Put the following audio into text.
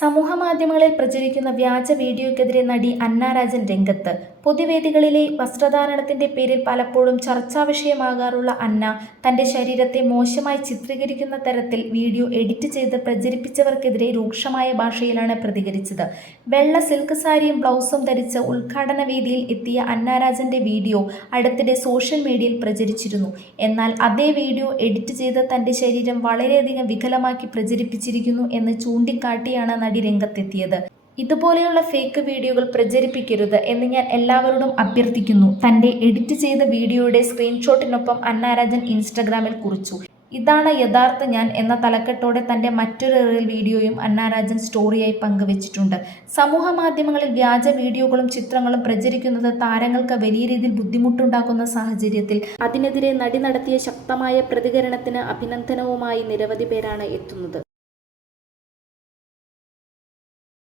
സമൂഹമാധ്യമങ്ങളിൽ പ്രചരിക്കുന്ന വ്യാജ വീഡിയോയ്ക്കെതിരെ നടി അന്നാരാജൻ രംഗത്ത്. പൊതുവേദികളിലെ വസ്ത്രധാരണത്തിന്റെ പേരിൽ പലപ്പോഴും ചർച്ചാ വിഷയമാകാറുള്ള അന്ന തന്റെ ശരീരത്തെ മോശമായി ചിത്രീകരിക്കുന്ന തരത്തിൽ വീഡിയോ എഡിറ്റ് ചെയ്ത് പ്രചരിപ്പിച്ചവർക്കെതിരെ രൂക്ഷമായ ഭാഷയിലാണ് പ്രതികരിച്ചത്. വെള്ള സിൽക്ക് സാരിയും ബ്ലൗസും ധരിച്ച് ഉദ്ഘാടന വേദിയിൽ എത്തിയ അന്നാരാജന്റെ വീഡിയോ അടുത്തിടെ സോഷ്യൽ മീഡിയയിൽ പ്രചരിച്ചിരുന്നു. എന്നാൽ അതേ വീഡിയോ എഡിറ്റ് ചെയ്ത് തന്റെ ശരീരം വളരെയധികം വികലമാക്കി പ്രചരിപ്പിച്ചിരിക്കുന്നു എന്ന് ചൂണ്ടിക്കാട്ടിയാണ് നടി രംഗത്തെത്തിയത്. ഇതുപോലെയുള്ള ഫേക്ക് വീഡിയോകൾ പ്രചരിപ്പിക്കരുത് എന്ന് ഞാൻ എല്ലാവരോടും അഭ്യർത്ഥിക്കുന്നു. തന്റെ എഡിറ്റ് ചെയ്ത വീഡിയോയുടെ സ്ക്രീൻഷോട്ടിനൊപ്പം അന്നാരാജൻ ഇൻസ്റ്റഗ്രാമിൽ കുറിച്ചു. ഇതാണ് യഥാർത്ഥ ഞാൻ എന്ന തലക്കെട്ടോടെ തന്റെ മറ്റൊരു റീൽ വീഡിയോയും അന്നാരാജൻ സ്റ്റോറിയായി പങ്കുവച്ചിട്ടുണ്ട്. സമൂഹ മാധ്യമങ്ങളിൽ വ്യാജ വീഡിയോകളും ചിത്രങ്ങളും പ്രചരിക്കുന്നത് താരങ്ങൾക്ക് വലിയ രീതിയിൽ ബുദ്ധിമുട്ടുണ്ടാക്കുന്ന സാഹചര്യത്തിൽ അതിനെതിരെ നടി നടത്തിയ ശക്തമായ പ്രതികരണത്തിന് അഭിനന്ദനവുമായി നിരവധി പേരാണ് എത്തുന്നത്.